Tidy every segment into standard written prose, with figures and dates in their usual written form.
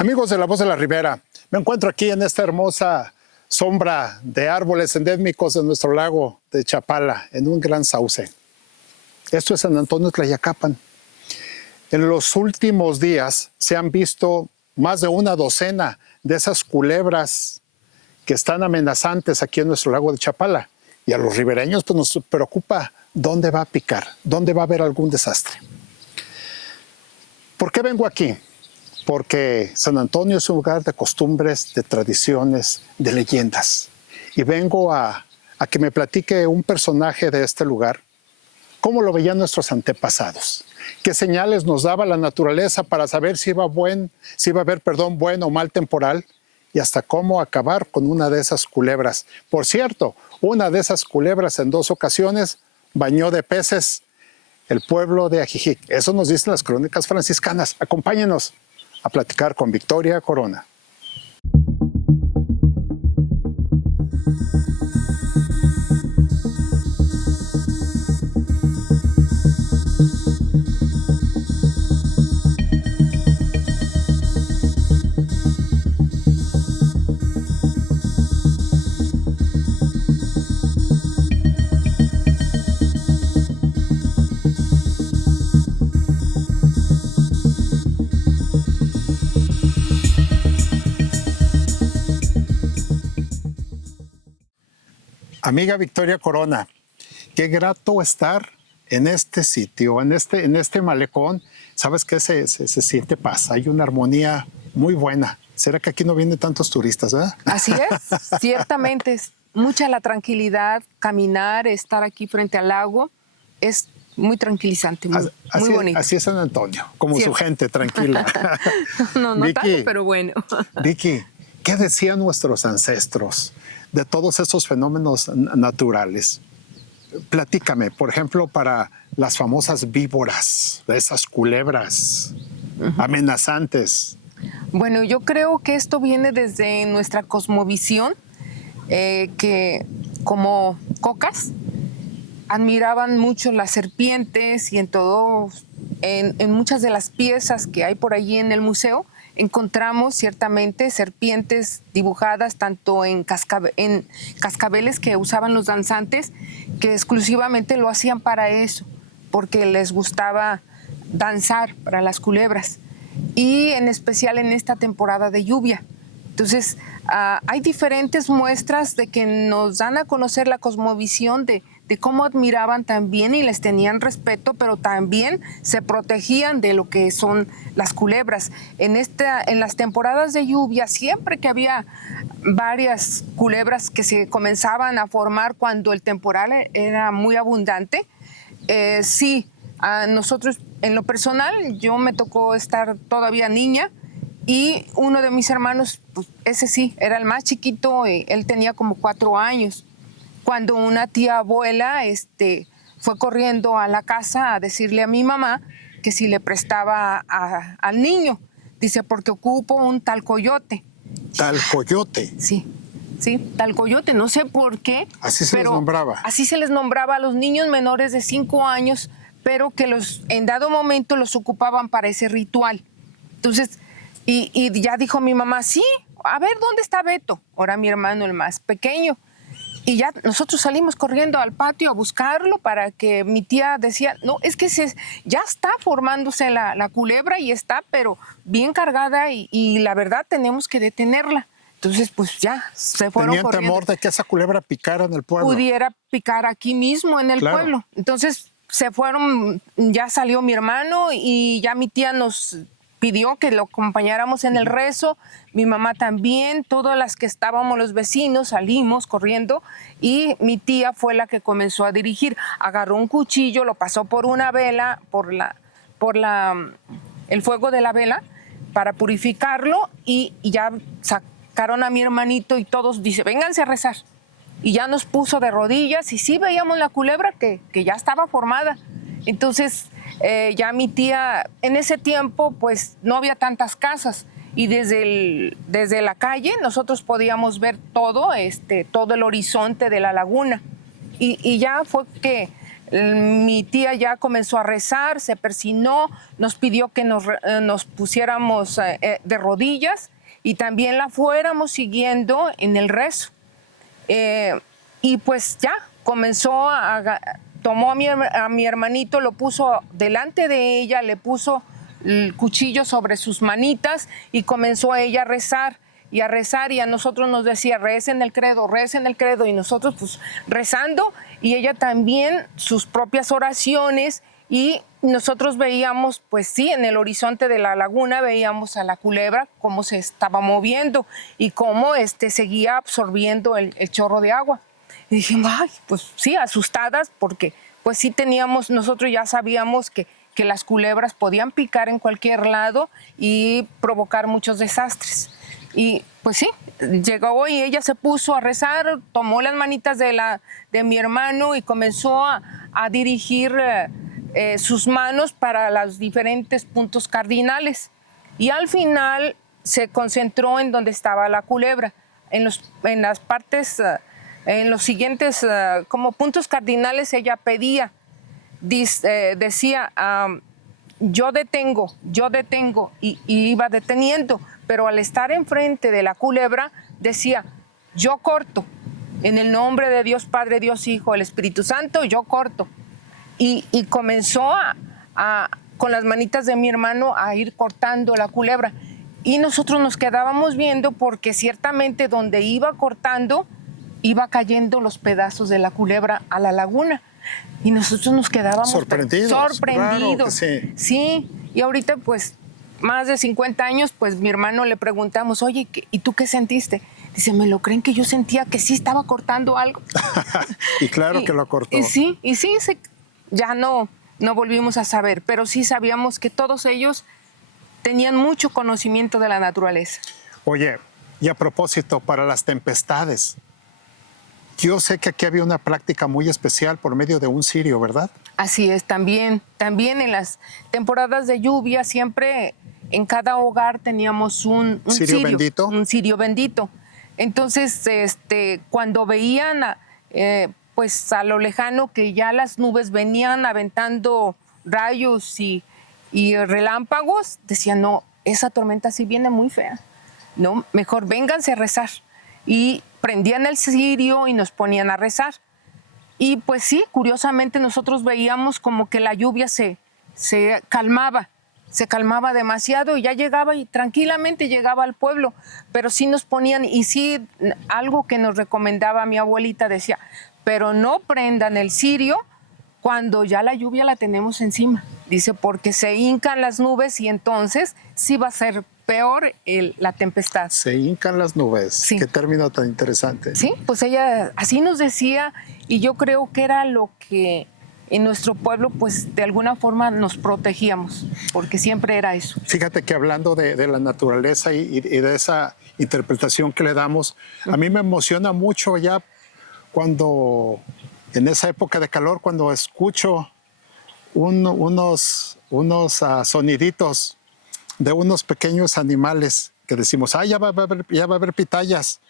Amigos de La Voz de la Ribera, me encuentro aquí en esta hermosa sombra de árboles endémicos de nuestro lago de Chapala, en un gran sauce. Esto es San Antonio Tlayacapan. En los últimos días se han visto más de una docena de esas culebras que están amenazantes aquí en nuestro lago de Chapala. Y a los ribereños pues, nos preocupa dónde va a picar, dónde va a haber algún desastre. ¿Por qué vengo aquí? Porque San Antonio es un lugar de costumbres, de tradiciones, de leyendas. Y vengo a que me platique un personaje de este lugar, cómo lo veían nuestros antepasados, qué señales nos daba la naturaleza para saber si iba a haber buen o mal temporal, y hasta cómo acabar con una de esas culebras. Por cierto, una de esas culebras en 2 ocasiones bañó de peces el pueblo de Ajijic. Eso nos dicen las crónicas franciscanas. Acompáñenos a platicar con Victoria Corona. Amiga Victoria Corona, qué grato estar en este sitio, en este malecón. ¿Sabes qué? Se siente paz, hay una armonía muy buena. ¿Será que aquí no vienen tantos turistas, verdad? Así es, ciertamente es mucha la tranquilidad, caminar, estar aquí frente al lago, es muy tranquilizante, muy bonito. Así es San Antonio, como su gente, tranquila. No Vicky, tanto, pero bueno. Vicky, ¿qué decían nuestros ancestros de todos esos fenómenos naturales? Platícame, por ejemplo, para las famosas víboras, esas culebras amenazantes. Bueno, yo creo que esto viene desde nuestra cosmovisión, que como cocas admiraban mucho las serpientes y en muchas de las piezas que hay por allí en el museo encontramos ciertamente serpientes dibujadas tanto en cascabeles que usaban los danzantes, que exclusivamente lo hacían para eso, porque les gustaba danzar para las culebras, y en especial en esta temporada de lluvia. Entonces, hay diferentes muestras de que nos dan a conocer la cosmovisión de cómo admiraban también y les tenían respeto, pero también se protegían de lo que son las culebras. En las temporadas de lluvia, siempre que había varias culebras que se comenzaban a formar cuando el temporal era muy abundante, sí, a nosotros, en lo personal, yo me tocó estar todavía niña, y uno de mis hermanos, pues, ese sí, era el más chiquito, él tenía como 4 años. Cuando una tía abuela fue corriendo a la casa a decirle a mi mamá que si le prestaba al niño. Dice, porque ocupo un tal coyote. ¿Tal coyote? Sí, tal coyote, no sé por qué. Así se les nombraba. Así se les nombraba a los niños menores de 5 años, pero que en dado momento los ocupaban para ese ritual. Entonces, y ya dijo mi mamá, sí, a ver, ¿dónde está Beto? Ahora mi hermano, el más pequeño. Y ya nosotros salimos corriendo al patio a buscarlo, para que mi tía decía, no, es que ya está formándose la culebra y está, pero bien cargada, y la verdad tenemos que detenerla. Entonces, pues ya se fueron Tenían corriendo. temor de que esa culebra picara en el pueblo. Pudiera picar aquí mismo en el pueblo. Entonces se fueron, ya salió mi hermano y ya mi tía nos pidió que lo acompañáramos en el rezo, mi mamá también, todas las que estábamos los vecinos salimos corriendo, y mi tía fue la que comenzó a dirigir. Agarró un cuchillo, lo pasó por una vela, por el fuego de la vela, para purificarlo, y ya sacaron a mi hermanito y todos, dice, vénganse a rezar. Y ya nos puso de rodillas, y sí veíamos la culebra que ya estaba formada. Entonces, ya mi tía, en ese tiempo, pues no había tantas casas, y desde la calle nosotros podíamos ver todo el horizonte de la laguna. Y ya fue que Mi tía ya comenzó a rezar, se persinó, nos pidió que nos pusiéramos de rodillas y también la fuéramos siguiendo en el rezo. Y pues ya comenzó tomó a mi hermanito, lo puso delante de ella, le puso el cuchillo sobre sus manitas y comenzó ella a rezar y a rezar, y a nosotros nos decía, recen el credo, y nosotros pues rezando, y ella también sus propias oraciones, y nosotros veíamos, pues sí, en el horizonte de la laguna veíamos a la culebra cómo se estaba moviendo y cómo seguía absorbiendo el chorro de agua. Y dijimos, ay, pues sí, asustadas, porque pues sí teníamos, nosotros ya sabíamos que las culebras podían picar en cualquier lado y provocar muchos desastres. Y pues sí, llegó y ella se puso a rezar, tomó las manitas de mi hermano y comenzó a dirigir sus manos para los diferentes puntos cardinales. Y al final se concentró en donde estaba la culebra, en las partes, en los siguientes como puntos cardinales ella pedía, decía, yo detengo, y iba deteniendo, pero al estar enfrente de la culebra decía, yo corto, en el nombre de Dios Padre, Dios Hijo, el Espíritu Santo, yo corto. Y comenzó con las manitas de mi hermano a ir cortando la culebra. Y nosotros nos quedábamos viendo porque ciertamente donde iba cortando, iba cayendo los pedazos de la culebra a la laguna. Y nosotros nos quedábamos sorprendidos. Claro que sí. Sí, y ahorita pues más de 50 años, pues mi hermano le preguntamos, oye, ¿y tú qué sentiste? Dice, ¿me lo creen que yo sentía que sí estaba cortando algo? Y claro que lo cortó. Y sí, ya no volvimos a saber, pero sí sabíamos que todos ellos tenían mucho conocimiento de la naturaleza. Oye, y a propósito, para las tempestades, yo sé que aquí había una práctica muy especial por medio de un cirio, ¿verdad? Así es, también en las temporadas de lluvia siempre en cada hogar teníamos un cirio bendito. Un cirio bendito. Entonces, cuando veían pues a lo lejano que ya las nubes venían aventando rayos y relámpagos, decían, no, esa tormenta sí viene muy fea. No, mejor vénganse a rezar. Y prendían el cirio y nos ponían a rezar. Y pues sí, curiosamente nosotros veíamos como que la lluvia se calmaba demasiado y ya llegaba y tranquilamente llegaba al pueblo, pero sí nos ponían, y sí, algo que nos recomendaba mi abuelita decía, pero no prendan el cirio cuando ya la lluvia la tenemos encima. Dice, porque se hincan las nubes y entonces sí va a ser peor la tempestad. Se hincan las nubes. Sí. Qué término tan interesante. Sí, pues ella así nos decía, y yo creo que era lo que en nuestro pueblo, pues de alguna forma nos protegíamos, porque siempre era eso. Fíjate que hablando de la naturaleza y de esa interpretación que le damos, a mí me emociona mucho ya cuando, en esa época de calor, cuando escucho unos soniditos de unos pequeños animales que decimos, ya va a haber pitayas,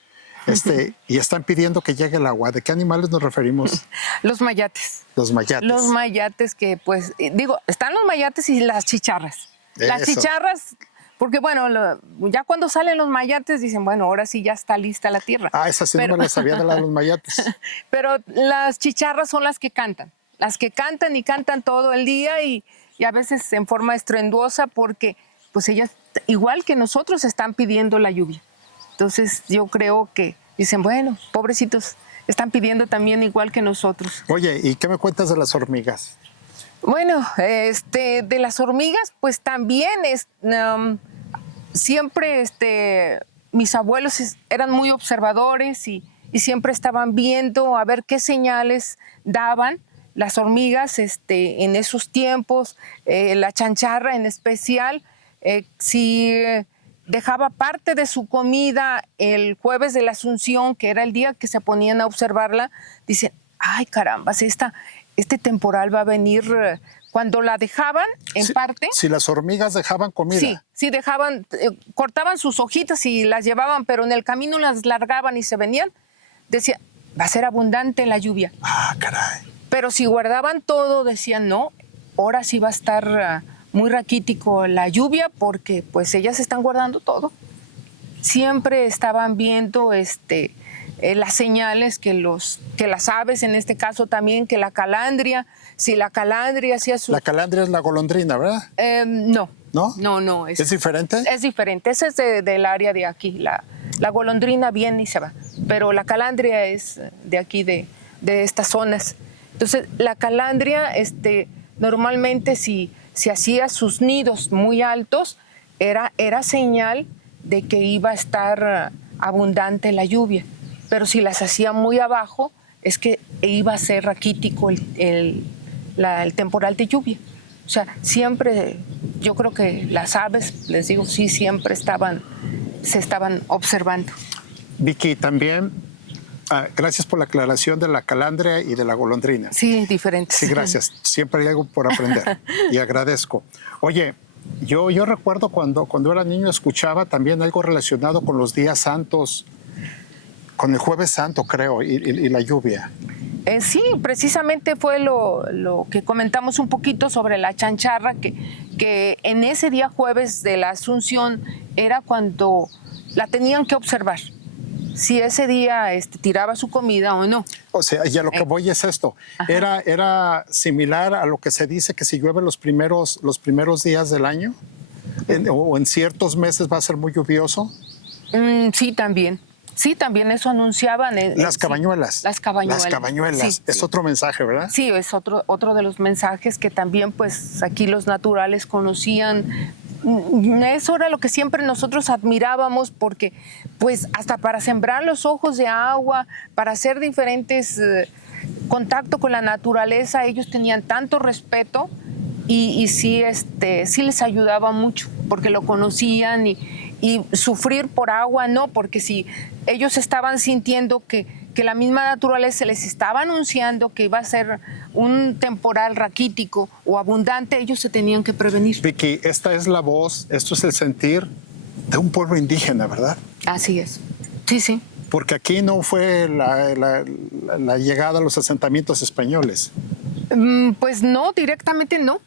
y están pidiendo que llegue el agua. ¿De qué animales nos referimos? Los mayates. Los mayates. Los mayates que, pues, están los mayates y las chicharras. Las chicharras, porque bueno, ya cuando salen los mayates dicen, bueno, ahora sí ya está lista la tierra. Esa sí no me la sabía de los mayates. Pero las chicharras son las que cantan y cantan todo el día y a veces en forma estruendosa porque pues ellas, igual que nosotros, están pidiendo la lluvia. Entonces yo creo que dicen, bueno, pobrecitos, están pidiendo también igual que nosotros. Oye, ¿y qué me cuentas de las hormigas? Bueno, de las hormigas, pues también siempre mis abuelos eran muy observadores y siempre estaban viendo a ver qué señales daban las hormigas en esos tiempos, la chancharra en especial, si dejaba parte de su comida el jueves de la Asunción, que era el día que se ponían a observarla, dicen, ay carambas, este temporal va a venir. Cuando la dejaban en parte... Si las hormigas dejaban comida. Sí, dejaban, cortaban sus hojitas y las llevaban, pero en el camino las largaban y se venían, decía, va a ser abundante la lluvia. Ah, caray. Pero si guardaban todo, decían, no, ahora sí va a estar muy raquítico la lluvia porque pues ellas están guardando todo. Siempre estaban viendo las señales que las aves, en este caso también, que la calandria, si la calandria hacía su... La calandria es la golondrina, ¿verdad? No. ¿No? No. ¿Es diferente? Es diferente. Ese es del área de aquí. La golondrina viene y se va. Pero la calandria es de aquí, de estas zonas. Entonces, la calandria, normalmente si hacía sus nidos muy altos, era señal de que iba a estar abundante la lluvia. Pero si las hacía muy abajo, es que iba a ser raquítico el temporal de lluvia. O sea, siempre, yo creo que las aves, les digo, sí, siempre se estaban observando. Vicky, también, gracias por la aclaración de la calandria y de la golondrina. Sí, diferentes. Sí, gracias. Siempre hay algo por aprender y agradezco. Oye, yo recuerdo cuando era niño escuchaba también algo relacionado con los días santos, con el Jueves Santo, creo, y la lluvia. Sí, precisamente fue lo que comentamos un poquito sobre la chancharra, que en ese día jueves de la Asunción era cuando la tenían que observar, si ese día tiraba su comida o no. O sea, y a lo que voy es esto. Era similar a lo que se dice que si llueve los primeros días del año, o en ciertos meses va a ser muy lluvioso. Sí, también. Sí, también eso anunciaban. Las cabañuelas. Sí, las cabañuelas. Las cabañuelas. Sí, es sí. Otro mensaje, ¿verdad? Sí, es otro de los mensajes que también pues aquí los naturales conocían. Eso era lo que siempre nosotros admirábamos porque pues hasta para sembrar los ojos de agua, para hacer diferentes contacto con la naturaleza, ellos tenían tanto respeto y sí, sí les ayudaba mucho porque lo conocían y sufrir por agua no, porque si ellos estaban sintiendo que la misma naturaleza les estaba anunciando que iba a ser un temporal raquítico o abundante, ellos se tenían que prevenir. Vicky, esta es la voz, esto es el sentir de un pueblo indígena, ¿verdad? Así es. Sí, sí. Porque aquí no fue la llegada a los asentamientos españoles. Pues no, directamente no.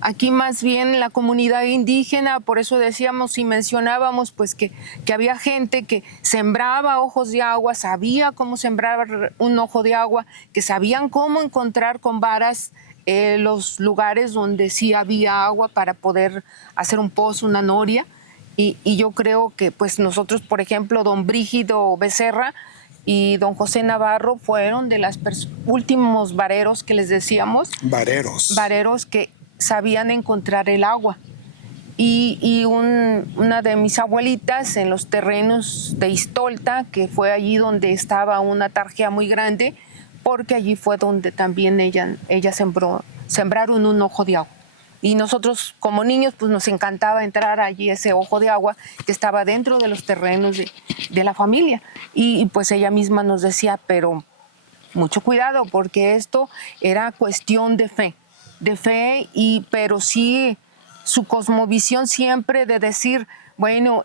Aquí más bien la comunidad indígena, por eso decíamos y mencionábamos pues que había gente que sembraba ojos de agua, sabía cómo sembrar un ojo de agua, que sabían cómo encontrar con varas los lugares donde sí había agua para poder hacer un pozo, una noria. Y yo creo que pues nosotros, por ejemplo, don Brígido Becerra y don José Navarro fueron de los últimos vareros que les decíamos. Vareros que sabían encontrar el agua. Y una de mis abuelitas en los terrenos de Istolta, que fue allí donde estaba una tarjea muy grande, porque allí fue donde también ella sembraron un ojo de agua. Y nosotros como niños pues nos encantaba entrar allí ese ojo de agua que estaba dentro de los terrenos de la familia. Y pues ella misma nos decía, pero mucho cuidado porque esto era cuestión de fe, pero sí su cosmovisión siempre de decir, bueno,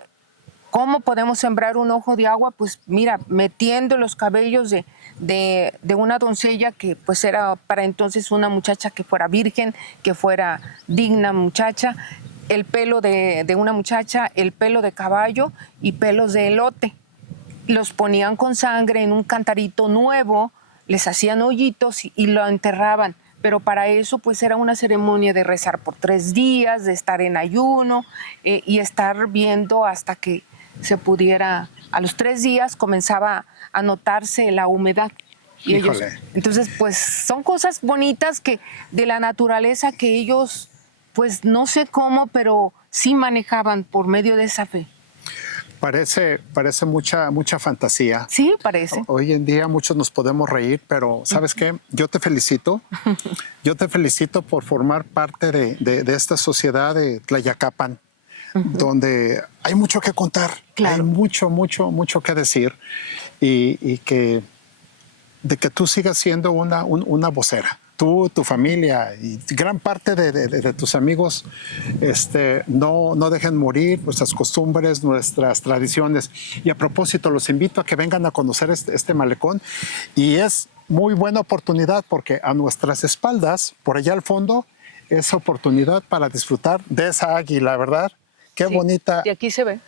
¿cómo podemos sembrar un ojo de agua? Pues mira, metiendo los cabellos de una doncella que pues era para entonces una muchacha que fuera virgen, que fuera digna muchacha, el pelo de una muchacha, el pelo de caballo y pelos de elote. Los ponían con sangre en un cantarito nuevo, les hacían hoyitos y lo enterraban. Pero para eso pues era una ceremonia de rezar por 3 días, de estar en ayuno y estar viendo hasta que se pudiera, a los 3 días comenzaba a notarse la humedad. Y ellos, entonces pues son cosas bonitas que de la naturaleza que ellos pues no sé cómo, pero sí manejaban por medio de esa fe. Parece mucha fantasía. Sí, parece. Hoy en día muchos nos podemos reír, pero ¿sabes qué? Yo te felicito. Yo te felicito por formar parte de esta sociedad de Tlayacapan, donde hay mucho que contar. Claro. Hay mucho que decir y que tú sigas siendo una vocera. Tú, tu familia y gran parte de tus amigos no dejen morir nuestras costumbres, nuestras tradiciones. Y a propósito, los invito a que vengan a conocer este malecón. Y es muy buena oportunidad porque a nuestras espaldas, por allá al fondo, es oportunidad para disfrutar de esa águila, ¿verdad? Qué Sí, bonita, y aquí se ve,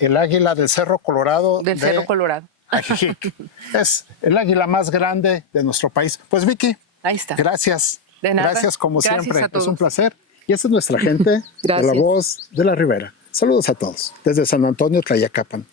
el águila del Cerro Colorado. del Cerro Colorado. Ajijic. Es el águila más grande de nuestro país. Pues Vicky, Ahí está. gracias. De nada. Gracias como Gracias siempre. a todos. Es un placer. Y esa es nuestra gente de La Gracias. Voz de la Ribera. Saludos a todos desde San Antonio, Tlayacapan.